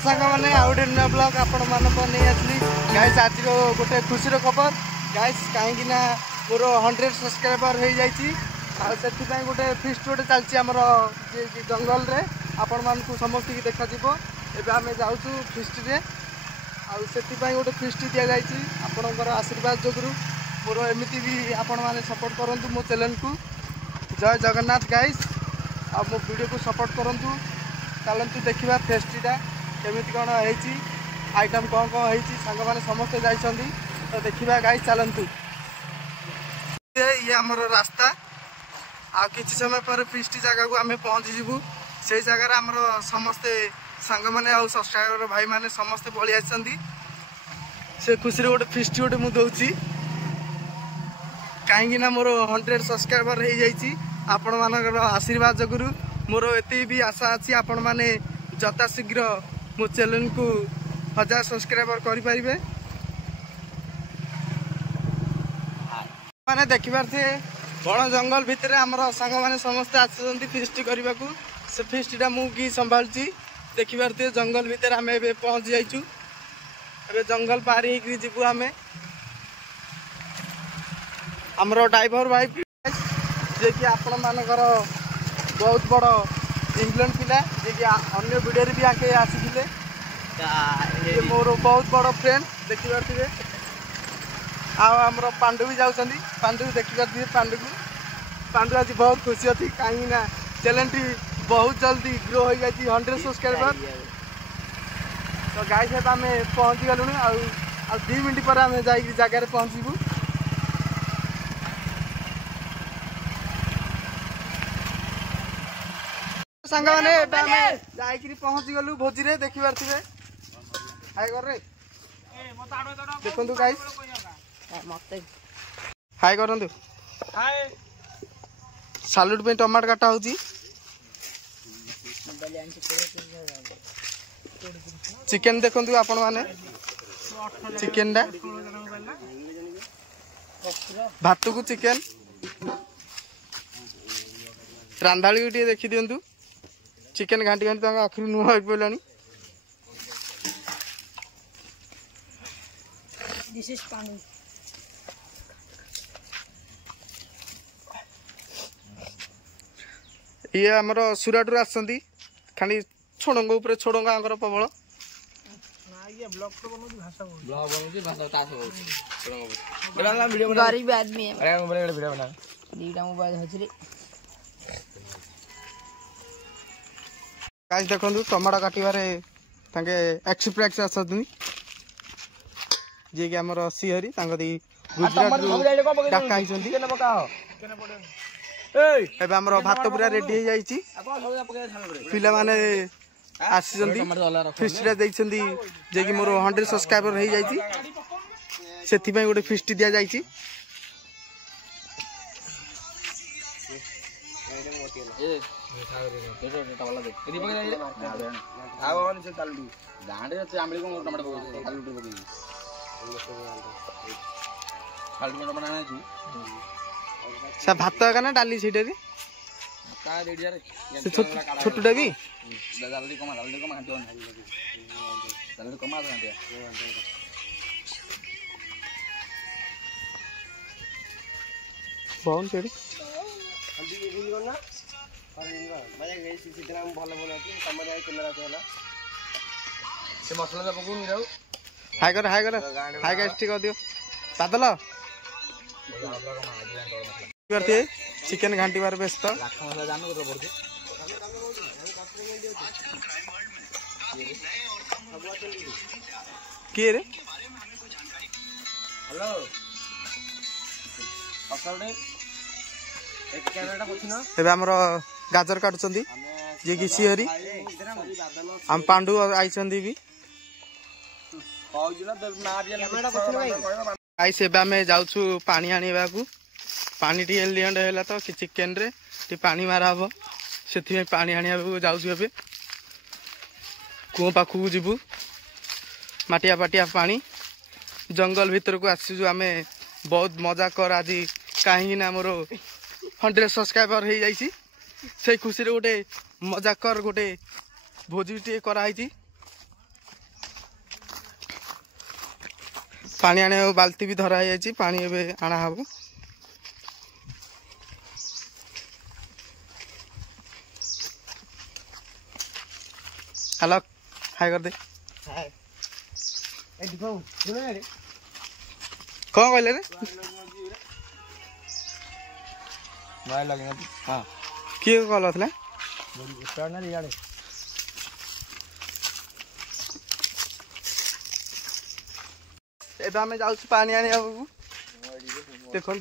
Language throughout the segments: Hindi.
सांग मैंने आउ गए नुआ ब्लॉग आपण नहीं आसली गाइस आज गोटे खुशी खबर गाइस कहीं मोर 100 सब्सक्राइबर हो जाए गोटे फिस्ट गोटे चलती आमर जंगल रे आपण मान समस्त की देखा एवं आम जाऊँ फिस्ट रे आपाई गोटे फिस्ट दि जाती आपणकर आशीर्वाद जोगु मोर एमती भी आपण मैंने सपोर्ट करूँ मो चैनल को जय जगन्नाथ गाइस आ मो वीडियो को सपोर्ट करूँ चलतु देखा फेस्टा केमी कौन है आइटम कौन कौन है सांग मैंने समस्ते जाइछंदी तो देखा गाइस चलतु ये आमर रास्ता आ किसी समय पर फिस्ट जगह को आम पहुँची जीवु से जगार आमर समस्ते सांग मैंने आउ सब्सक्राइबर भाई मैंने समस्ते पलि आछंदी से खुशी गोटे फिस्ट गोटे मुझे दौची कहीं मोर 100 सब्सक्राइबर हो जाइए आपण मान आशीर्वाद जोगु मोर एत भी आशा अच्छी आपण मैंने जता शीघ्र मो चैनल को 1000 सब्सक्राइबर करें मैंने देखिबार थे बण जंगल भितर आमर सांग मैंने समस्ते आसुँच फिस्ट करने को से फिस्टा मुझे संभालुची देखिबार थे जंगल भितर आम ए पहुँची जाइचु ए जंगल पार हो जीवु आम आमर ड्राइवर भाई जे कि आपण मानकर बहुत बड़ इंग्लैंड पिला जे कि अन्य वीडियो भी आके आसी मोर बहुत बड़ फ्रेंड देखिबार थे आमर पांडु भी जाऊँगी पांडु देखिबार थे पांडु आज बहुत खुशी अच्छी कहीं चैनल बहुत जल्दी ग्रो हो जाती 100 सब्सक्राइबर तो गाइस आम पहुँची गलु आ 2 मिनट पर आम जा जगार पहुँचबू सांग मैंने जाकि पहुँची गलु भोजी रे देखिबार थे हाय कर रे देखु गाइस हाय करंतु सालुट पे टमाटर काटा होची चिकन देखु आपण माने चिकन डा भात को चिकन रांधाली गोटे देखी दिंतु चिकन घाटी घाटी आखिर नुह हो पड़ानी ये आमर सुराटू आसती खाली छोड़ंग उपर छोड़ंग आंकर प्रबल गरीब आदमी गाइस देखो टमाटो काटवे एक्सप्रेस आसती जी कि आमर सीहरी गुजरात डाका एबे हमर भात पूरा रेडी हो जाइछि पिला माने आसी फिस्टा देइछंदी जे कि मोर 100 सब्सक्राइबर हो जाइछि सेथि पय गोटे फिस्ट दिया जाइछि सा भात का ना डाली से छोटूटा भी बहुत से हाय कर हाय गाइस ठीक दियो बादल चिकन घाटी बार व्यस्त किए रे हेलो आमर गाजर काटुचंदी जे कि सीहरी आम पांडु आई भी आई से आम जाऊँ पानी आने को पानी टी लिंड है तो कि चिकेन रे टी पानी मारा हम से पानी आने जाऊँ कूह पाखक जीवु माटिया पाटिया पानी जंगल भीतर को आसीजु आम बहुत मजा कर आज कहीं मोर 100 सब्सक्राइबर हो जाइए से खुशी रे गोटे मजा कर गोटे भोजी टे कराई पानी आने बाल्टी भी धरा है पानी एवं आना हम हेलो हाय कर दे कौन कहले रे हाँ किए कल था एबे आमे जाऊ पानी आने देखु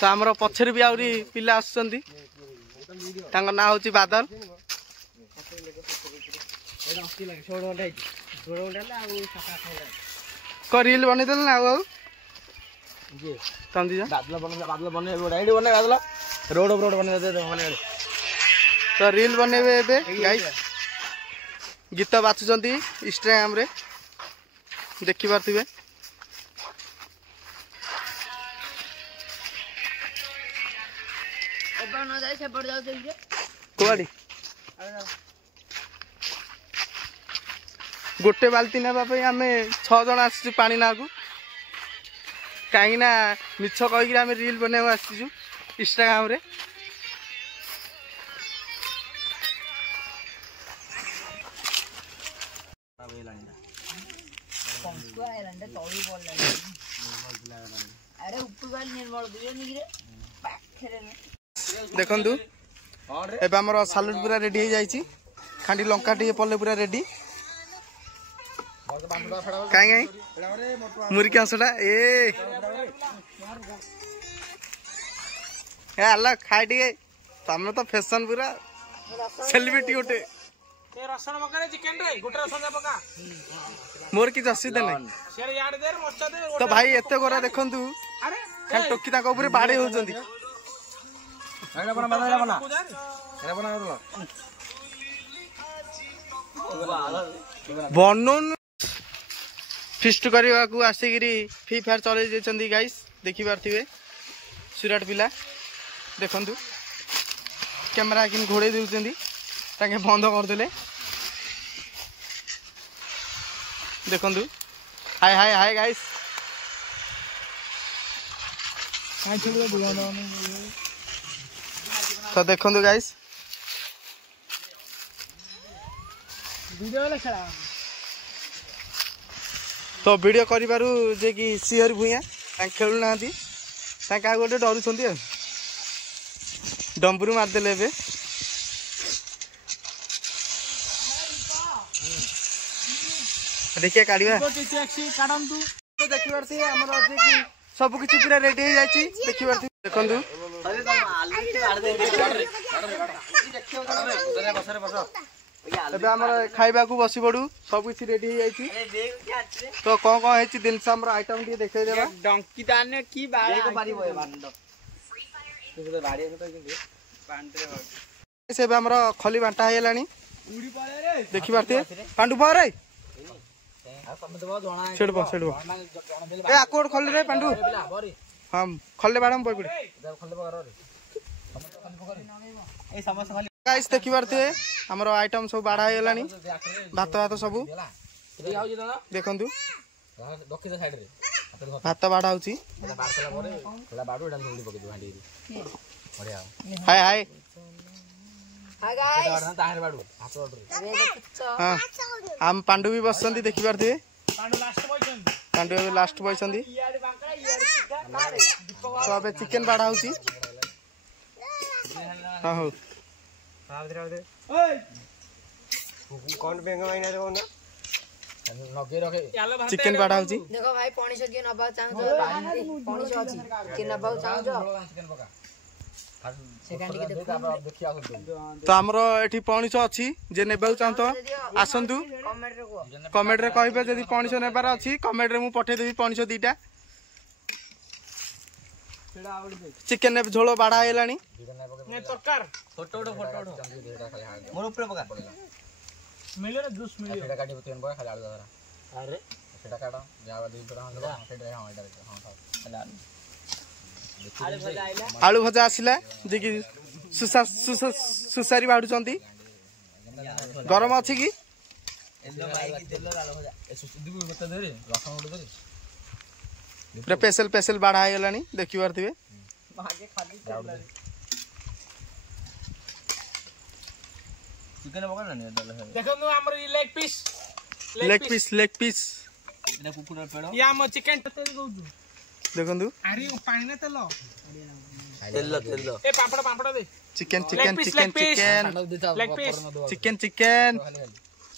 तो आमर पछर भी आउरी पिला आसुचंदी तांको ना होची बादल को रील बने देल ना आउ तंदी जा बादल बने रोड बने दे तो रील बनेबे एबे गाइस गीत बाचुचंती इंस्टाग्राम रे देखि पारथिबे एबा न जाय से पड़ जाउ जल्दी कोडी गोटे बाल्टी नेबा पे हमें 6 जण आसी पानी नाकू काई ना मिछ कहि हमें रील बनेबा आसीजु इंस्टाग्राम रे देखु एबे हमर सालुट पूरा रेडी हो जाइछि खांडी लंका टी पल्ले पूरा रेडी काई मुर्गी आसडा ए अलग खाई टी तमे तो फैशन पूरा सेलिब्रिटी गोटे रसन पका चिकन रे गोटे रसन पका मोर कि असुविधा नहीं शेर याड दे मरचा दे तो भाई एते गोरा देखंतु अरे खाली टोकी ताको ऊपर बाडे होचंदी एडा बना बनन फिस्ट करने को आसिकी फ्री फायर चल गाइस देखी पारे सुराट पिला देखु कैमेरा कि घोड़े दे बंद करदे देखु हाय हाय हाय गाइस तो देखु गाइस तो वीडियो करू जे कि सिहर भूया खेलु ना क्या गोटे डरुं डंबरू मारदेले ए देखिए काढ़ा देखी सब किसी पूरा रेडी हो जाए देखी देखु खाइबा को बसी पड़ू सब किसी रेडी हो जाए तो कौन कौन है जिनस आइटम टी देखे से खली बांटा है देखी पारे पांडु परे आकोट खल रे पांडु हाँ खल्ले बाड़म पड़े गाइस देखी पारे हमर आइटम सब बाढ़ा है भात भात सब देखु भात बाढ़ा हो हाय हाय हाँ हम पांडु भी बस देखी पारे पांडु लास्ट बसती तो अब चिकेन बाढ़ा हो चिकेन बाढ़ा हो देखो भाई पणिस के नबा चाहू पणिस अछि के नबा चाहू तो आमर एठी पणिस अछि जे नेबा चाहतो आसंतु कमेंट रे कहबे जदी पणिस नेबार अछि कमेंट रे मु पठे देबी पणिस दीटा चिकेन ने झोलो बाढ़ा हेलानी ने सरकार फोटो मोर ऊपर पका मिले रे जूस मिले एटा काटी बतेन बा खाली आलू दादा अरे सेटा काटा जावा दिन तोरा हम सेटा हां एटा हां आलू भजा आसला जे कि सुसारी बाड़ुचंती गरम अच्छी कि पूरा पेशल पेशल बाढ़ा गला देखी पारे लेग पीस चिकेन देखु chicken chicken chicken chicken chicken chicken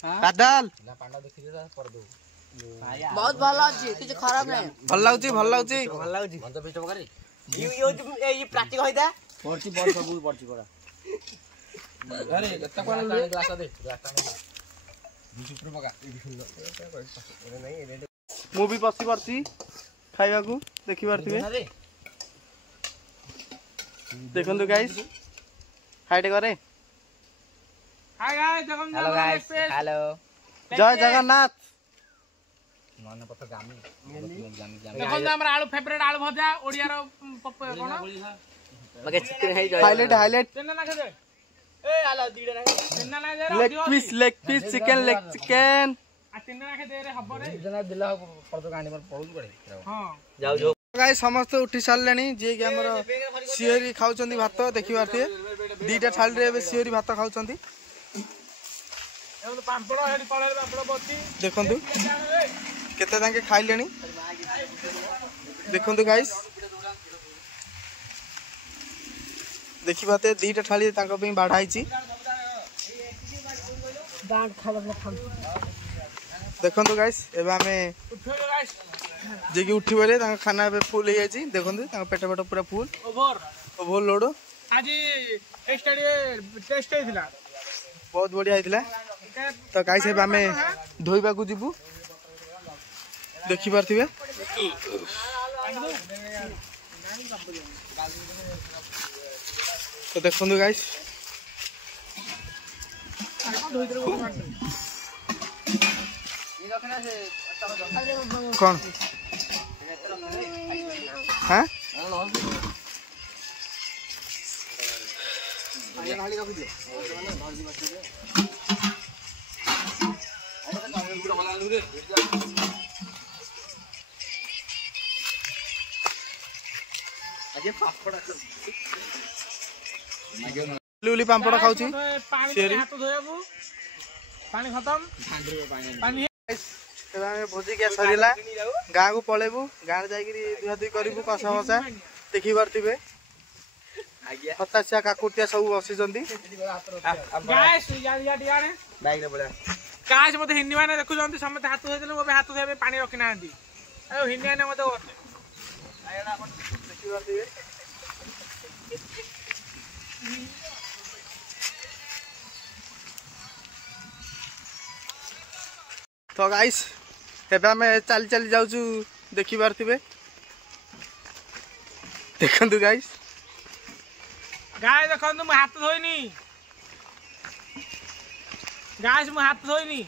बादल बहुत भल अच्छी किसी खराब नहीं भल लाଗୁଛି ଭଲ ଲାଗୁଛି ପ୍ଲାଷ୍ଟିକ ହେଇଥା ମୁଁ ବି ବସି ପଡିଛି ଖାଇବାକୁ ଦେଖି ପାରୁଥିବେ ଦେଖନ୍ତୁ ଗାଇସ୍ ହାଇଟ करे hi guys hello guys hello जय जगन्नाथ मन पथ गामी देखो हमर आलू फेवरेट आलू भजा ओडिया रो कोन मगे चिकन है हाईलाइट हाईलाइट तेना ना खजे ए आला दीडे ना तेना ना जे लेग पीस चिकन आ तेना ना खजे रे हबो रे जना दिला पड़ गांडी पर पड़ू पड़े हां जाओ जाओ गाइस समस्त उठी सारलेनी जे कि हमर सियरी खाउचंदी भात देखि पारथिए दीटा थाली रे बे सियरी भात खाउचंदी पापड़ हेडी तळे पापड़ बची देखंतु केते तांके खाइलेनी देखंतु गाइस देखि बाते दीटा थाली तांको पे बाढाइची डांट खाला देखंतु गाइस एबे हमें उठो गाइस जे कि उठी बले तांका खाना पे फुल हे जाई देखंतु तांका पेट पूरा फुल ओवर लोड आज स्टडी टेस्ट हेतिला बहुत बढ़िया हेतिला तो गाइस एबे हमें धोइबा को जिबु देखि पारथिबे तो देखंतु गाइस कौन हाँ लुली पापड़ खाउची पानी हाथ धोयाबू पानी खत्म पानी भोजी क्या सरीला गाँ को पलेबू गाँ जाकि दुहा दुई करू कषा फसा देखी पारे हताशिया काकुटिया सब बसी गाइस मते हिंदी माने देखुछंती समते हाथ धोइले मोबे हाथ धोइबे पानी रखि नांती ए हिंदी माने मते ओते आयडा अपन देखि पारे तो गाइस एबे हमें चली चली जाऊचु देखि पारथिबे देखंतु गाइस गाइस देखंतु मु हाथ धोइनी गाइस मु हाथ धोइनी